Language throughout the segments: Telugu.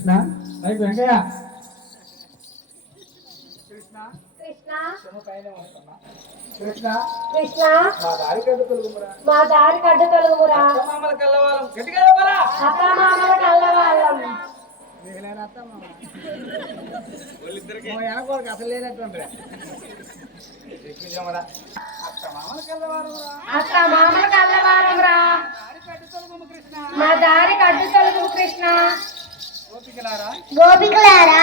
కృష్ణ రైట్ వెంకయ్య కృష్ణ కృష్ణ కృష్ణ మా దారి కడ్డు తొలగుమురా అత్తమామల కల్లవాళ్ళం గట్టిగా చెప్పాలా అత్తమామల కల్లవాళ్ళం మిగిలిన అత్తమామ వాళ్ళిద్దరికి వెనకోళ్ళకి అసలు లేనట్టుండ్రే అత్తమామల కల్లవాళ్ళం రా మా దారి కడ్డు తొలగు కృష్ణ గోపికలారా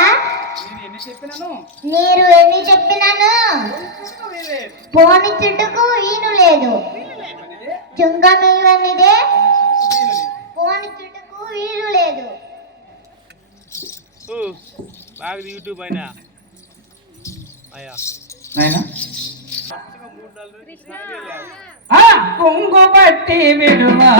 మీరు ఎన్ని చెప్పినాను పోని చుట్టుకు ఈను లేదు చుంగమిదే పోని చుట్టుకు ఈను లేదు బాగా యూట్యూబ్ అయినా అయ్యా కొంగు పట్టి విడువా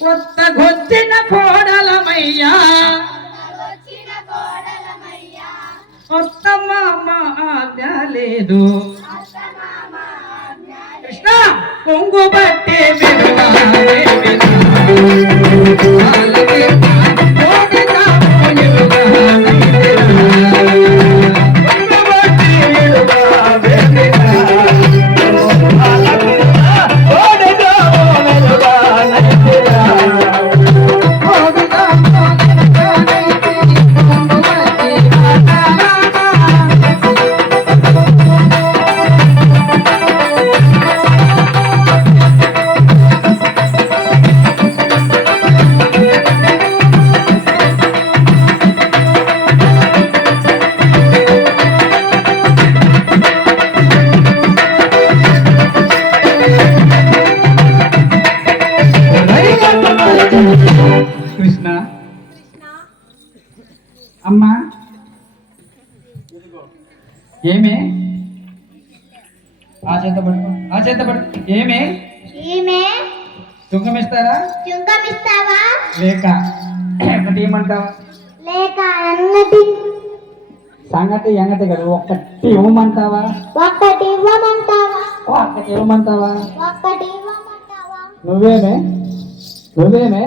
కొత్తగొచ్చిన కోడలమయ్యా కొత్త మామ ఆజ్ఞ లేదు కృష్ణ కొంగు బట్టి కృష్ణ అమ్మా ఏమే ఆ చేత పడుకో ఏమే చుంగమిస్తారా లేక ఒకటి ఏమంటావా లేక అన్నటి సంగతి ఎంగటి కదా ఒక్కటి ఇవ్వమంటావా ఒక్కటి ఇవ్వమంటావా ఒక్కటి ఇవ్వమంటావా ఒక్కటి ఇవ్వమంటావా నువ్వేమే నువ్వేమే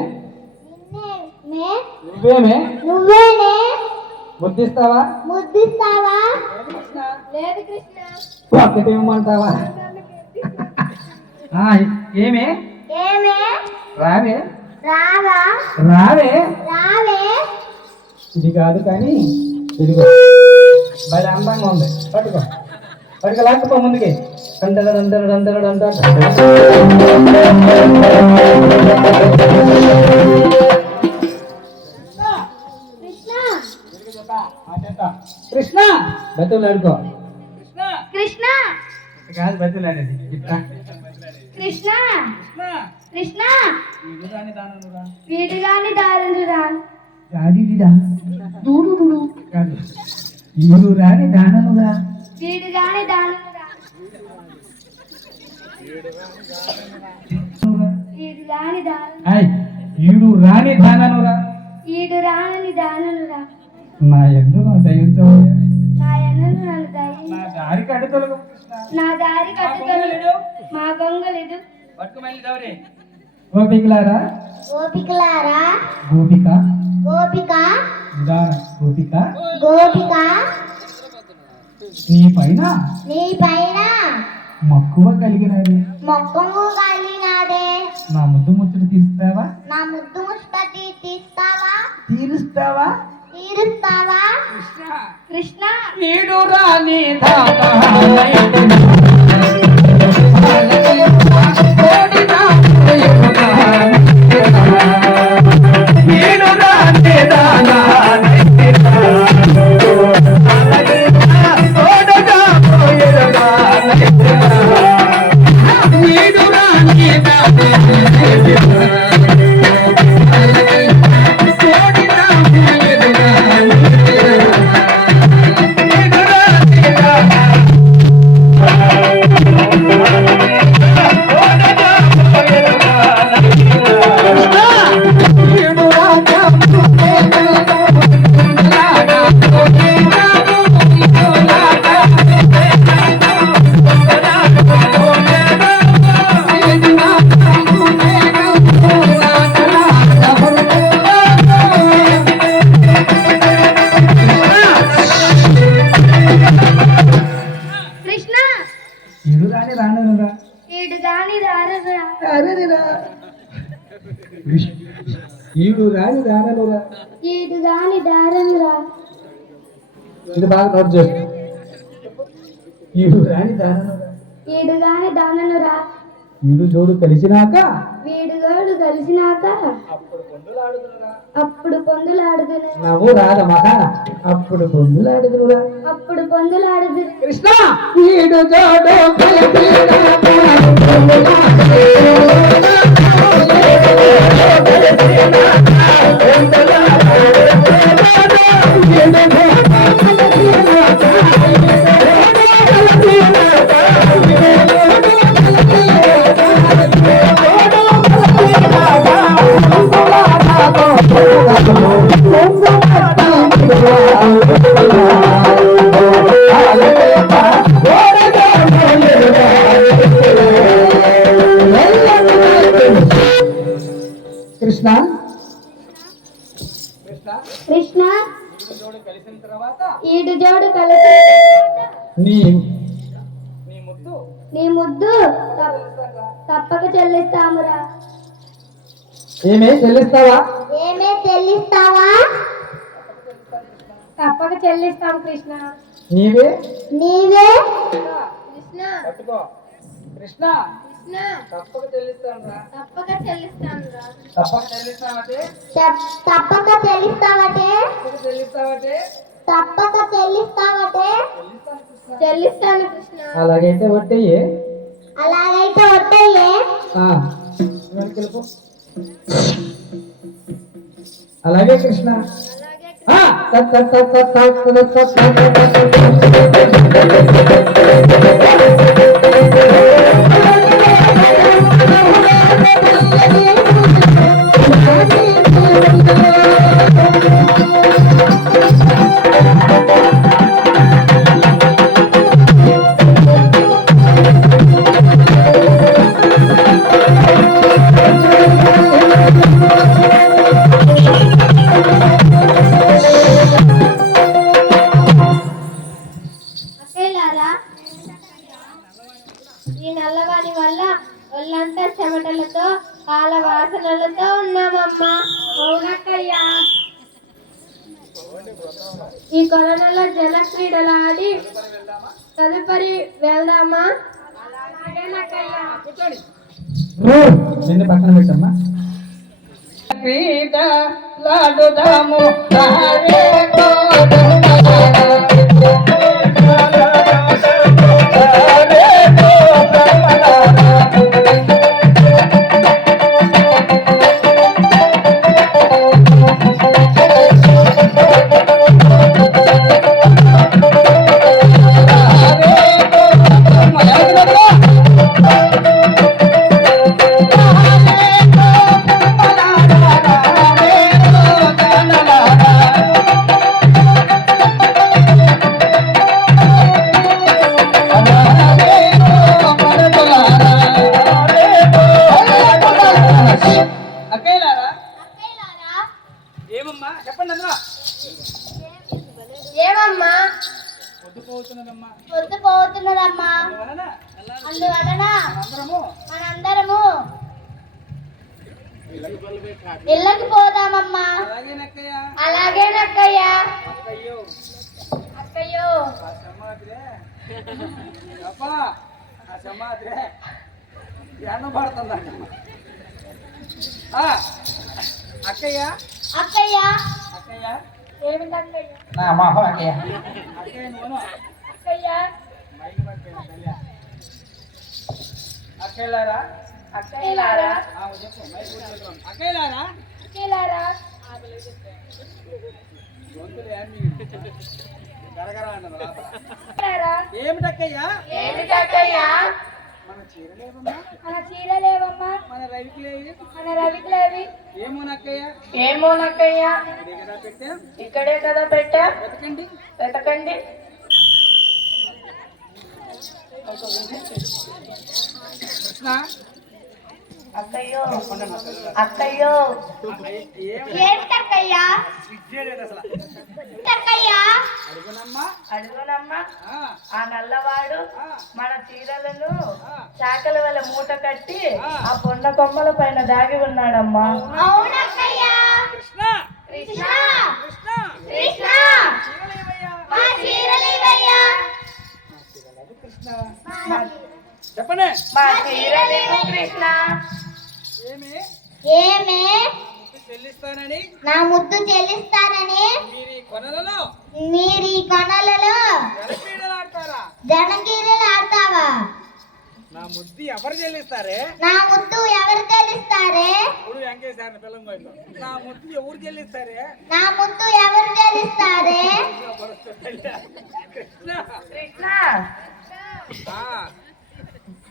నువ్వేనే ముద్దిస్తావా లేదు కృష్ణ ఒక్కటి ఇవ్వమంటావా ఏమే రావే ఇది కాదు కానీ ఇదిగో భలే అందంగా ఉంది పట్టుకో లాక్కుపో ముందుకి కృష్ణ బతులాడుకో కృష్ణ కాదు బతులాడేది కృష్ణ కృష్ణ వీడుగాని దారులురా కాదు ఈడు రాని దానమురా వీడుగాని దానులురా వీడుగాని దానులు ఈడు రాని దాననురా ఈడు రాని దానులురా నా ఎందు నా దయ్యంతో నా ఎన్నులు నన్ను దయ్యం నా దారి కట్టు తొలగు నా దారి కట్టుతలు మా గొంగలిదు గోపికలారా గోపిక గోపిక నీ పైన మక్కువ కలిగినది మొక్కము కలిగినదే నా ముద్దు ముచ్చట తీస్తావా నా ముద్దు ముచ్చట తీరుస్తావా తీరుస్తావా కృష్ణ కృష్ణ ఈడు రాని ఈడు రాని దారనురా ఈడు గాని దారనురా ఇది బాగా నోట్ చేసుకో. ఈడు రాని దారనురా ఈడు గాని దాననురా వీడు జోడు కలిసినాక వీడుగోడు కలిసినాక అప్పుడు పొందులాడుదును నవ్వు రాద మహాన అప్పుడు పొందులాడుదురా అప్పుడు పొందులాడుదు కృష్ణ వీడు జోడు కృష్ణ కృష్ణ కలిసిన తర్వాత ఈడు జోడు కలిసి నీ నీ ముద్దు తప్పక చెల్లిస్తామురా ఏమే చెల్లిస్తావా ఏమే చెల్లిస్తావా తప్పక చెల్లిస్తాం కృష్ణ నీవే నీవే కృష్ణ పట్టుకో కృష్ణ కృష్ణ తప్పక చెల్లిస్తానురా తప్పక చెల్లిస్తానురా తప్పక చెల్లిస్తావంటే తప్పక చెల్లిస్తావటే చెల్లిస్తావంటే తప్పక చెల్లిస్తావటే చెల్లిస్తాను కృష్ణ అలాగైతే వట్టయ్యే అలాగైతే వద్దయ్యే వెనకెళ్ళిపో. అలాగే కృష్ణ ఈ నల్లవాని వల్ల ఒళ్ళంతా చెమటలతో కాల వాసనలతో ఉన్నామమ్మా. అవునక్కయ్యా, ఈ కరోనాలో జల క్రీడలు ఆడి తదుపరి వెళ్దామా? నిన్ను పక్కన పెట్టమ్మా. క్రీడలాడుదాము ఏమమ్మా? పొద్దుపోతున్నదమ్మా. అందువలన మనందరము ఇళ్ళకి పోదామమ్మా. అలాగేనక్కయ్య. అలాగేనక్కయ్యా. అక్కయ్యో అక్కయ్యో ఆ సమాధిరే అప్పా ఆ సమాధిరే ఎండ పడుతుందంట. అక్కయ్య అక్కయ్యా. అక్కయ్య ఏమిటక్కయ్య? నా మొహం అక్కయ్య. అక్కయ్య నువ్వు అక్కయ్యా. మైకి పట్టుకోండి తల్లి. అక్కయ్యలారా అక్కయ్యలారా. చెప్పు మైకి కూర్చోండి. అక్కయ్యలారా అక్కయ్యలారా. గొంతులు ఏమి గరగర అంటుంది లోపల. అక్కయ్యలారా. ఏమిటక్కయ్యా? ఏమిటక్కయ్యా? మన చీరలేవమ్మా, మన చీరలేవమ్మా. మన రవికిలేవి, మన రవికిలేవి. ఏమోనక్కయ్య ఏమోనక్కయ్యా? ఇదే కదా పెట్టా, ఇక్కడే కదా పెట్టా. వెతకండి. వెతకండి. కృష్ణ అక్కయ్యో అక్కయ్యో. ఏమిటక్కయ్యా? విద్యలేదు అసలు. అక్కయ్యా. అడుగునమ్మా. అడుగునమ్మా. ఆ, ఆ నల్లవాడు ఆ, మన చీరలను ఆ. చాకల వల్ల మూట కట్టి ఆ పొండ కొమ్మల పైన దాగి ఉన్నాడమ్మా. అవునక్కయ్యా. కృష్ణ కృష్ణ కృష్ణ కృష్ణ చీరలేవయ్యా. మా చీరలేవయ్యా. మా చీరలేవు కృష్ణ. చెప్పండి. మా చీరలేవు కృష్ణ. ఏమి ఏమే చెల్లిస్తానని నా ముద్దు చెల్లిస్తానని మీరు ఈ కొనలలో మీరు ఈ కొనలలో జలక్రీడలాడతారా? జనకీరలు ఆడతావా? నా ముద్దు ఎవరు చెల్లిస్తారే? నా ముద్దు ఎవరు చెల్లిస్తారే? ఇప్పుడు వెంకటేశ్వర పిల్లం వైపు నా ముద్దు ఎవరు చెల్లిస్తారే? నా ముద్దు ఎవరు చెల్లిస్తారే? కృష్ణ కృష్ణ ఆ,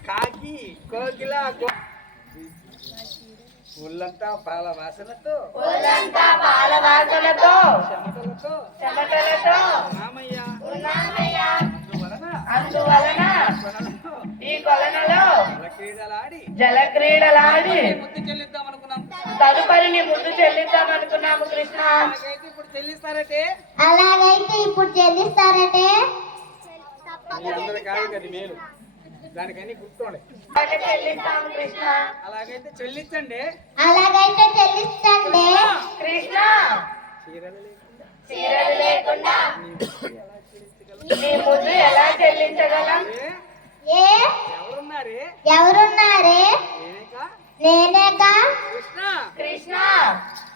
కాకి కోకిల ఒళ్ళంతా పాల వాసనతో ఒళ్ళంతా పాల వాసనతో చెమటలతో చెమటలతో రామయ్య ఉన్నామయ్యా. అందువలన అందువలన ఈ కొలనలో క్రీడలాడి జలక్రీడలాడి ముద్దు చెల్లిద్దాం అనుకున్నాం. తదుపరి నీ ముద్దు చెల్లిద్దాం అనుకున్నాము కృష్ణ. నాకైతే ఇప్పుడు చెల్లిస్తారటే అలాగైతే ఇప్పుడు చెల్లిస్తారటే మీ అందరి కాదు కదా మేలు, దానికని గుర్తుండే. చెల్లిస్తాము కృష్ణ. అలాగైతే చెల్లించండి. అలాగైతే చెల్లిస్తండి కృష్ణ. చీరలు లేకుండా చీరలు లేకుండా నీ ముద్దు ఎలా చెల్లించగలం? నీ ముద్దు ఎలా చెల్లించగలం? ఏ ఎవరున్నారే? ఎవరున్నారే? నేనేకా? నేనేగా. కృష్ణ కృష్ణ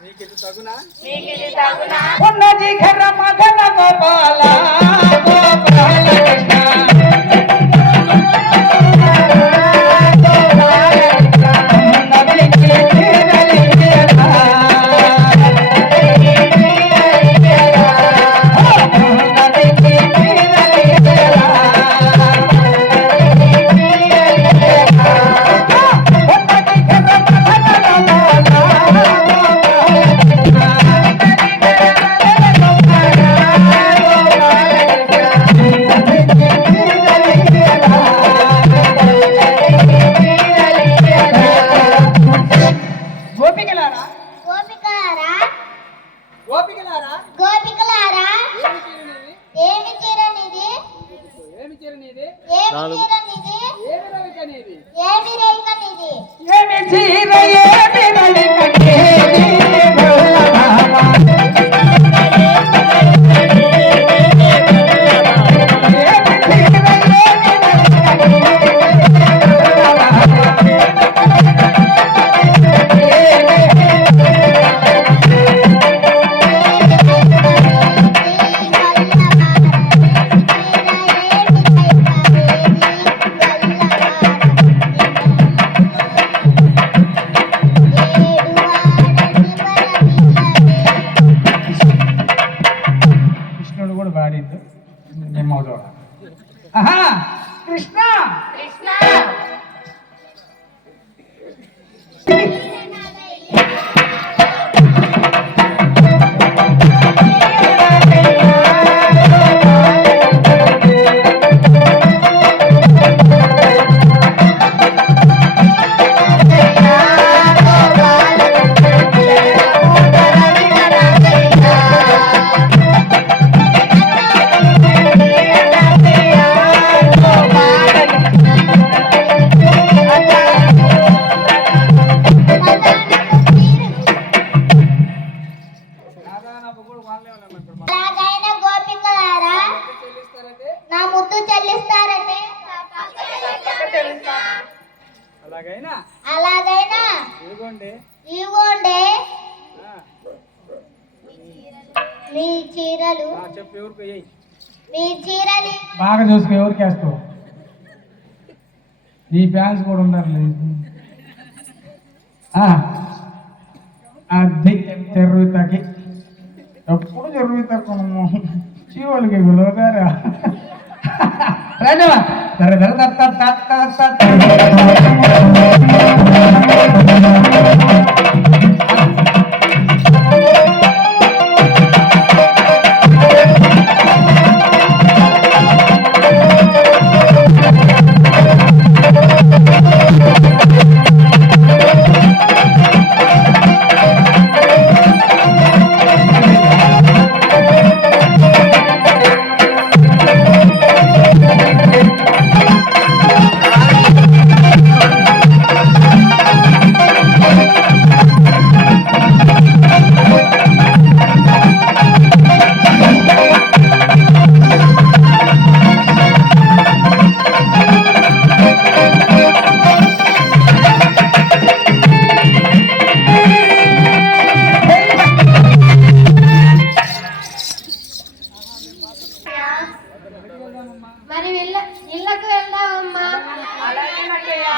నీకు ఇది తగునా? నీకు ఇది తగునా? ఉన్నది ఘర మగన గోపాల గోపాల కృష్ణ. గోపికలారా గోపికలారా. గోపికలారా గోపికలారా. ఏమి చీర నీది? ఏమి చీర నీది? ఏమి చీర నీది? ఏమి చీర నీది? ఏమి రవిక నీది? ఏమి రేఖ నీది? ఏమి చీర ఏమి నలికటేది గోలమామ. తెలుస్తాను. అలాగైనా అలాగైనా ఇదిగోండి ఇవ్వండి ఆ, మీ చీరలు చెప్పు ఎవరికి వేయి. మీ చీరలు బాగా చూసుకో ఎవరికి వేస్తావు. నీ ఫ్యాన్స్ కూడా ఉన్నారు. అది జరుగుతాకి ఎప్పుడు జరుగుతాకు చీవాళ్ళకి విలువగారా రండివా ధర ధర మరి ఇళ్ళకు వెళ్దామమ్మా. అలాగేనక్కయ్యా.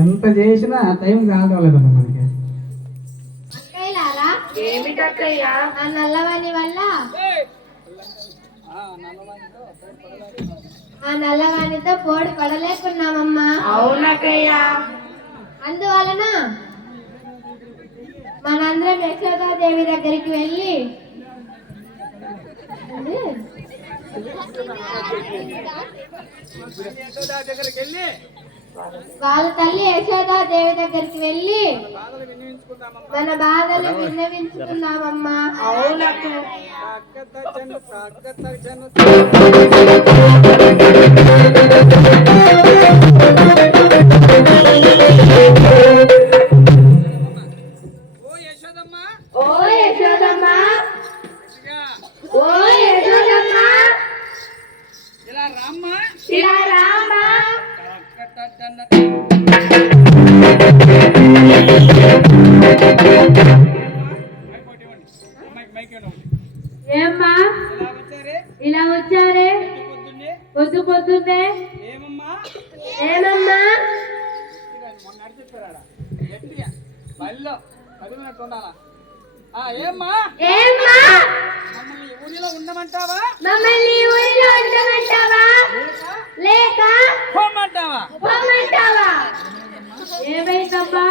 ఎంత చేసినా టైం కావట్లేదమ్మా మనకి. అక్కయ్యలారా, ఏమిటక్కయ్యా? ఆ నల్లవాని వల్ల ఆ నల్లవానితో పోటీ పడలేకున్నామమ్మా. అవునక్కయ్యా. అందువలన మనందరం యశోదాదేవి దగ్గరికి వెళ్ళి దగ్గరికి వెళ్ళి వాళ్ళ తల్లి యశోదాదేవి దగ్గరికి వెళ్ళి బాధలు వినిపించుకుందామమ్మా. మన బాధలు విన్నవించుకున్నామమ్మా. అవునక్క. ఓ యశోదమ్మ, ఓ యశోదమ్మ, గట్టిగా ఓ యశోదమ్మ, ఇలా రామ్మా. ఇలా రామ్మా. ఏమ్మా ఇలా వచ్చారే ఇలా వచ్చారే పొద్దున్నే. పొద్దు పొద్దున్నే? ఏమమ్మా ఏమమ్మా? మొన్న నడిచిపోయాడా గట్టిగా బల్లో కదిలినట్టు ఉండాలా? ఏమ్మా ఏమ్మా? మమ్మల్ని ఊరిలో ఉండమంటావా మమ్మల్ని ఊరిలో ఉండమంటావా లేక పోమంటావా? పొమ్మంటావా? ఏమైందమ్మా?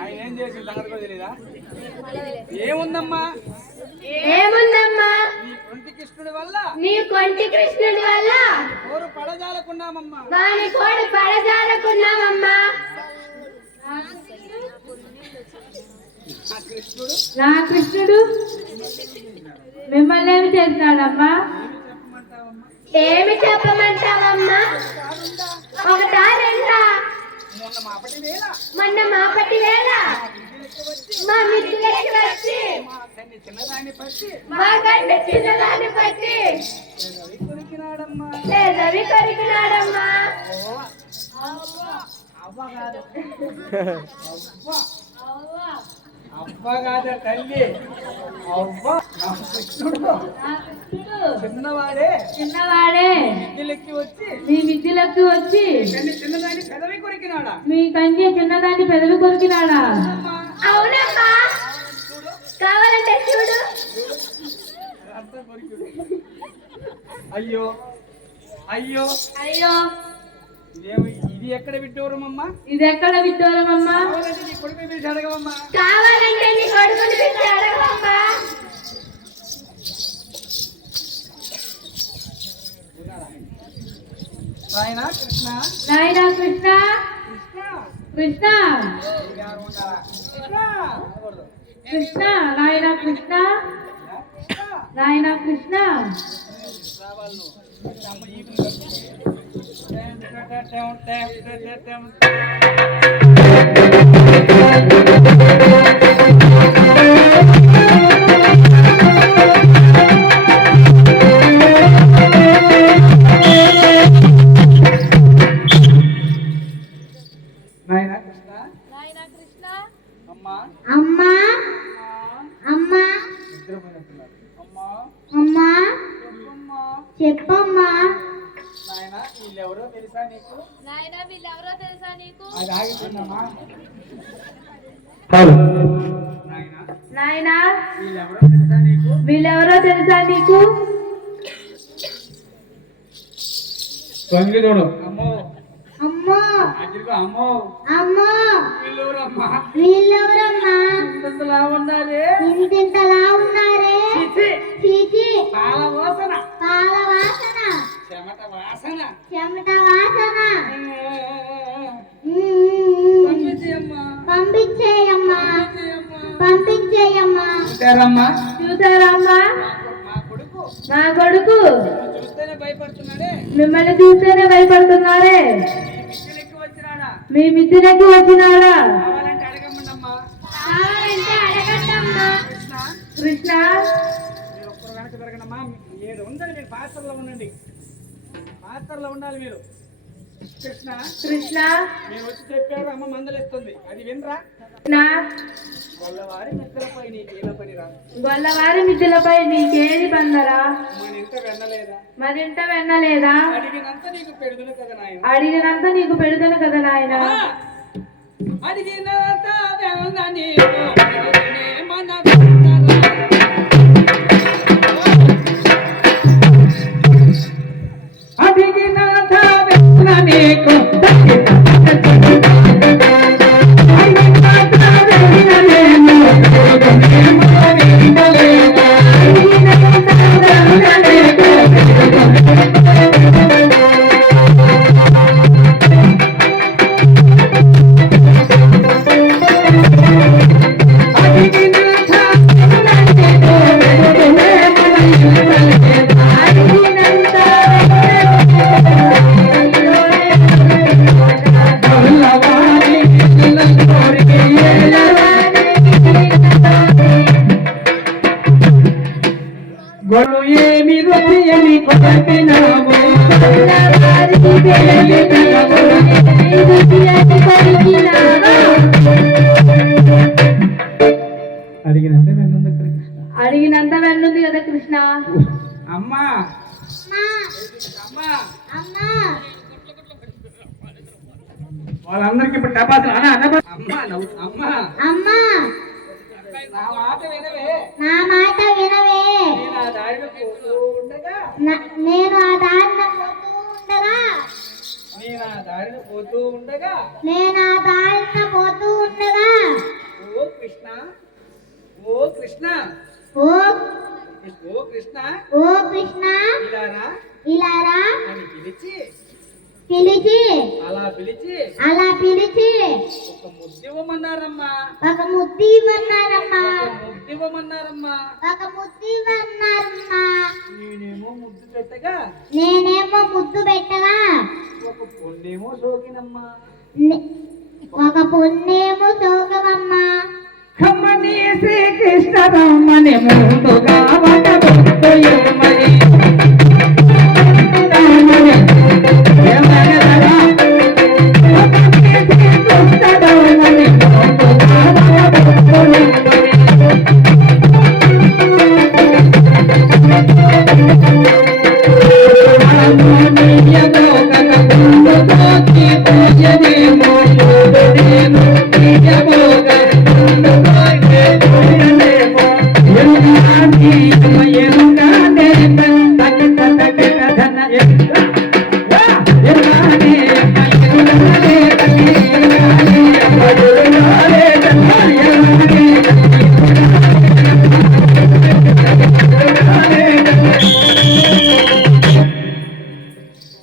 ఆయన ఏం చేసి సంగతి తెలీదా? ఏముందమ్మా ఏముందమ్మా? నీ కొంటి కృష్ణుడి వల్ల నీ కొంటి కృష్ణుడి వల్ల కోరు పడజాలకున్నామమ్మా. వాని కోడి పడజాలకున్నామమ్మా. ఆ కృష్ణుడు నా కృష్ణుడు మిమ్మల్ని ఏమి చేస్తాడమ్మా? ఏమి చెప్పమంటావమ్మా? ఒకటా రెండా? మొన్న మాపటి వేళ మొన్న మాపటి వేళ మా మిత్రులకి వచ్చి మా కన్ని చిన్నదాన్ని పట్టి మా కంటే చిన్నదాన్ని పట్టి రవి కొరికినాడమ్మా. రవి కొరికినాడమ్మా. అవ్వ కాదు అవ్వ కాదు తల్లి, అవ్వ నా కృష్ణుడు చిన్నవాడే మిద్దెలెక్కి వచ్చి మీ మిద్దులకు వచ్చి కన్ని చిన్నదాన్ని పెదవి కొరికినాడా. మీ కంటే చిన్నదాన్ని పెదవి కొరికినాడా. అవునమ్మా, కావాలంటే చూడు. అంతా కొరికిడు. అయ్యో అయ్యో అయ్యో, ఇది ఎక్కడ విడ్డూరమమ్మా? ఇది ఎక్కడ విడ్డూరమమ్మా? కావాలంటే నీ కొడుకు పిలిచి అడగవమ్మా. కావాలంటే నీ కొడుకుని పిలిచి అడగవమ్మా. నాయనా కృష్ణ, నాయనా కృష్ణ, కృష్ణ కృష్ణ, గారు ఉన్నారా? కృష్ణ అనకూడదు. కృష్ణ, నాయనా కృష్ణ, కృష్ణ నాయనా కృష్ణ. రావాలి నువ్వు. అమ్మ ఈవినింగ్ వచ్చి నాయనా కృష్ణ, నాయనా కృష్ణ. అమ్మా అమ్మా, అమ్మా, నిద్రపోయినట్టున్నారు. అమ్మా అమ్మా, చెప్పమ్మా. చెప్పమ్మా. నాయనా వీళ్ళెవరో తెలుసా నీకు? నాయనా వీళ్ళెవరో తెలుసా నీకు? అది ఆగిపోయిందమ్మా. నాయనా నాయనా వీళ్ళెవరో తెలుసా నీకు? వీళ్ళెవరో తెలుసా నీకు? తొంగి చూడు. అమ్మో అమ్మో, అదిగో అమ్మో, అమ్మో, వీళ్ళెవరమ్మా? వీళ్ళెవరమ్మా? ఇంతలా ఉన్నారే. ఇంతింతలా ఉన్నారే. చిచి, చీచి, పాల వాసన, పాల వాసన, చెమట వాసన. చెమట వాసన. పంపించేయమ్మా, పంపించేయమ్మా, పంపించేయమ్మా. పంపించేయమ్మా. చూసారమ్మా చూసారమ్మా, మా కొడుకు నా కొడుకు నువ్వు చూస్తేనే భయపడుతున్నాడే. మిమ్మల్ని చూస్తేనే భయపడుతున్నారే. మిక్కిలెక్కి వచ్చినాడా? మీ మిద్దులకి వచ్చినాడా? కావాలంటే అడగమ్మమ్మా. కావాలంటే అడగండమ్మా. కృష్ణ కృష్ణ, మీరు ఒక్కరు వెనక తిరగనమ్మా. 7 ఉండాలి మీరు, పాత్రలో ఉండండి, పాత్రలో ఉండాలి మీరు. కృష్ణ కృష్ణ, మేము వచ్చి చెప్పారు, అమ్మ మందలిస్తుంది, అది వినరా? కృష్ణ. వాళ్ళవారి మిత్రులపై నీకేల పని రా. గొల్లవారి మిద్దులపై నీకేది బందరా? మన ఇంట వెన్నలేదా? మరింత వెన్నలేదా? అడిగినంత నీకు పెడుదును కదా నాయన. అడిగినంత నీకు పెడుతాను కదా నాయన. అడిగినంత వెన్న నీకు పెడుదునే మన బందరా. అడిగినంత వెన్న నీకు గొడు ఏమి రుచి అని కొట్టినావు. అడిగినంత వెన్నుంది కృష్ణ. అడిగినంత వెన్నుంది కదా కృష్ణ. అమ్మా అమ్మా, అమ్మా అమ్మా, వాళ్ళందరికి ఇప్పుడు టపాసులు అమ్మా అమ్మా అమ్మా, నా మాట వినవే. నా మాట వినవే. నేను ఆ దారిలో పోతూ ఉండగా నేను ఆ దారిన పోతూ ఉండగా నేను ఆ దారిన పోతూ ఉండగా నేను ఆ దారిన పోతూ ఉండగా ఓ కృష్ణ, ఓ కృష్ణ, ఓ ఓ కృష్ణ, ఓ కృష్ణ, ఇలారా ఇలారా అని పిలిచి పిలిచి అలా పిలిచి అలా పిలిచి ఒక ముద్దివ్వమన్నారమ్మా. ఒక ముద్దు ఇవ్వన్నారమ్మా. ఒక ముద్దివ్వమన్నారమ్మా. ఒక ముద్దు ఇవ్వన్నారమ్మా. నేనేమో ముద్దు పెట్టగా నేనేమో ముద్దు పెట్టగా ఒక పొన్నేమో సోకినమ్మా. ఒక పొన్నేమో సోకవమ్మా. కమ్మని శ్రీకృష్ణ రమ్మని ముందుగా ఒక ముద్దు ఇమ్మని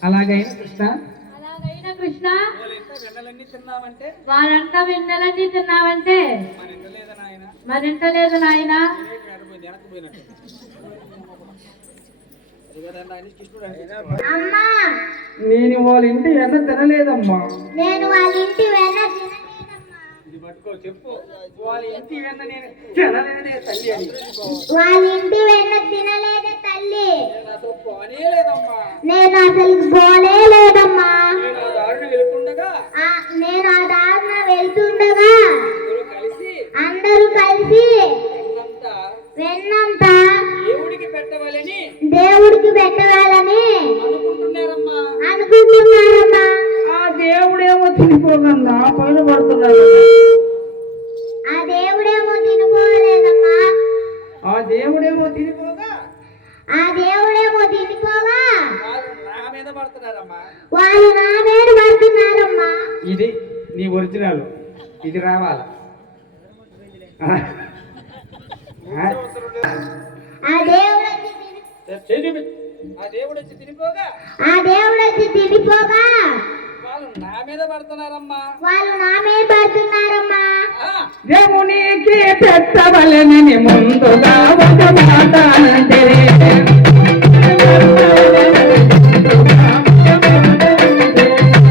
అలాగైనా కృష్ణ అలాగైనా కృష్ణ వెన్నలన్నీ తిన్నామంటే వాళ్ళంతా వెన్నెలన్నీ తిన్నావంటే మన ఇంట లేదా నాయన మరింత లేదు నాయన వెనకపోయినట్టు అమ్మా నేను వాళ్ళ ఇంటి ఎన్న తినలేదమ్మా. నేను వాళ్ళ ఇంటి వెన్న తినలేదమ్మా. ఇది పట్టుకో చెప్పు వాళ్ళ ఇంటి వెన్న నేను తినలేదే తల్లి అని వాళ్ళ ఇంటి వెన్న తినలేదే తల్లి. నేను అసలు పోనే లేదమ్మా నేను అసలు పోలే లేదమ్మా. నేను ఆ దారిని వెళ్తుండగా నేను ఆ దారిన వెళ్తుండగా అందరూ కలిసి అందరూ కలిసి వెన్నంతా వెన్నంతా దేవుడికి పెట్టవాలని అనుకుంటున్నారమ్మా. ఆ దేవుడేమో తినిపోగలనా పైన పడుతున్నాడు. ఆ దేవుడేమో తినిపోలేదమ్మా. ఆ దేవుడేమో తినిపోగా వాళ్ళు నా మీద పడుతున్నారమ్మా వాళ్ళు నా మీద పడుతున్నారమ్మా. ఇది నీ ఒరిజినల్, ఇది రావాలి. ఆ దేవుడు వచ్చి ఆ దేవుడు వచ్చి తినిపోగా వాళ్ళు నా మీద పడుతున్నారమ్మా దేవునికి పెట్టవలనని ముందుగా ఒక మాట అంటే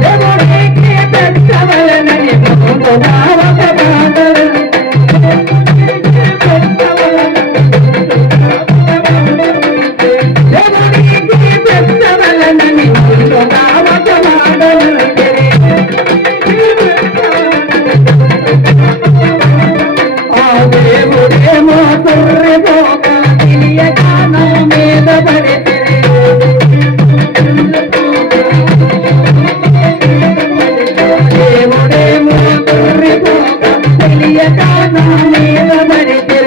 దేవునికి పెట్టవలనని ముందుగా ఒక మాట దేవునికి పెట్టవలనని ముందుగా ఒక మాట దేవుడేమో తొర్రెపోక తెలియక నా మీద పడితే దేవుడేమో తొర్రెపోక తెలియక నా మీద పడితే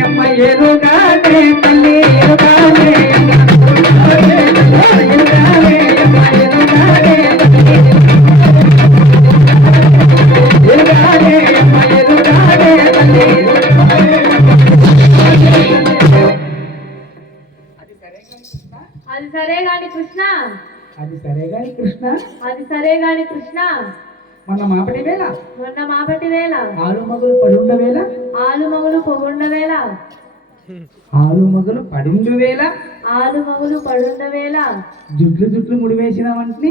అమ్మ ఎరుగానే తల్లి ఎరుగానే అది సరే గాని కృష్ణ అది సరే గాని కృష్ణ అది సరే గాని కృష్ణ మొన్న మాపటి వేళ మొన్న మాపటి వేళ ఆలు మగులు పడుండ వేళ ఆలు మగులు పొగుండ వేళ ఆలు మగులు పడుండు వేళ ఆలు మగులు పడుండ వేళ జుట్లు ముడివేసినావంటే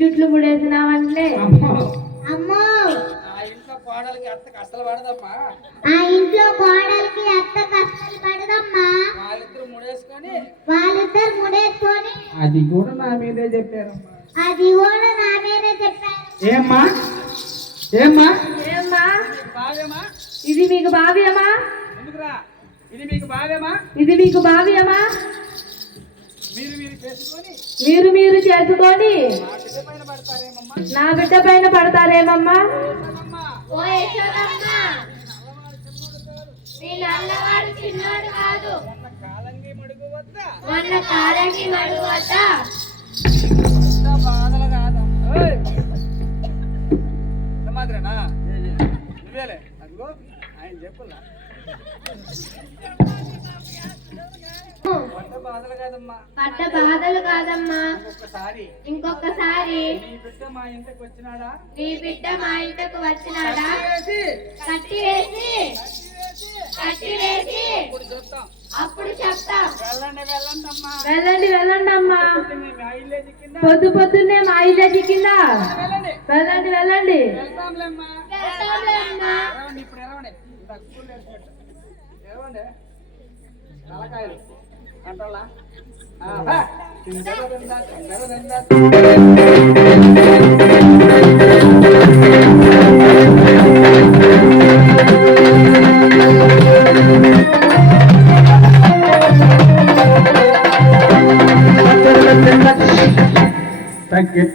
జుట్లు ముడేసినావంటే అమ్మో ఆ ఇంట్లో కోడలికి అత్తకి అసలు పడదమ్మా ఆ ఇంట్లో కోడలికి అత్త కష్టాలు పడదమ్మా. వాళ్ళిద్దరు ముడేసుకొని వాళ్ళిద్దరు ముడేసుకొని అది కూడా నా మీదే చెప్పారమ్మా. అది కూడా నా మీదే చెప్పారు. ఏమ్మా ఏమ్మా ఏమ్మా బావేమా ఇది మీకు భావ్యమా ఎందుకురా ఇది మీకు బావేమా ఇది మీకు భావ్యమా మీరు చేసుకొని నా బిడ్డ పైన పడతారేమమ్మా ఓ యశోదమ్మ, మీ నల్లవాడు చిన్నోడు కాదు. మొన్న కాలంగి మడుగు వద్ద బాధలు కాదమ్మా మాత్రేనా నువ్వేలే అదిగో ఆయన చెప్పులా బాధలు కాదమ్మా పడ్డ బాధలు కాదమ్మా. ఇంకొకసారి నీ బిడ్డ మా ఇంటికి వచ్చినాడా నీ బిడ్డ మా ఇంటికి వచ్చినాడా కట్టి వేసి అప్పుడు చూస్తాం అప్పుడు చెప్తా. వెళ్ళండి వెళ్ళండి అమ్మా. వెళ్ళండి వెళ్ళండి అమ్మా. మీ మైలేజ్ కింద పొద్దు పొద్దున్నే మా ఇల్లు కింద వెళ్ళండి. వెళ్ళండి వెళ్ళండి. వెళ్తాంలేమ్మా. వెళ్తాంలేమ్మా. ఎరవండి ఇప్పుడు ఎరవండి. స్కూల్ నేర్చుకుంటా ఎరవండి. తలకాయలు కంట్రోలా. Thank you.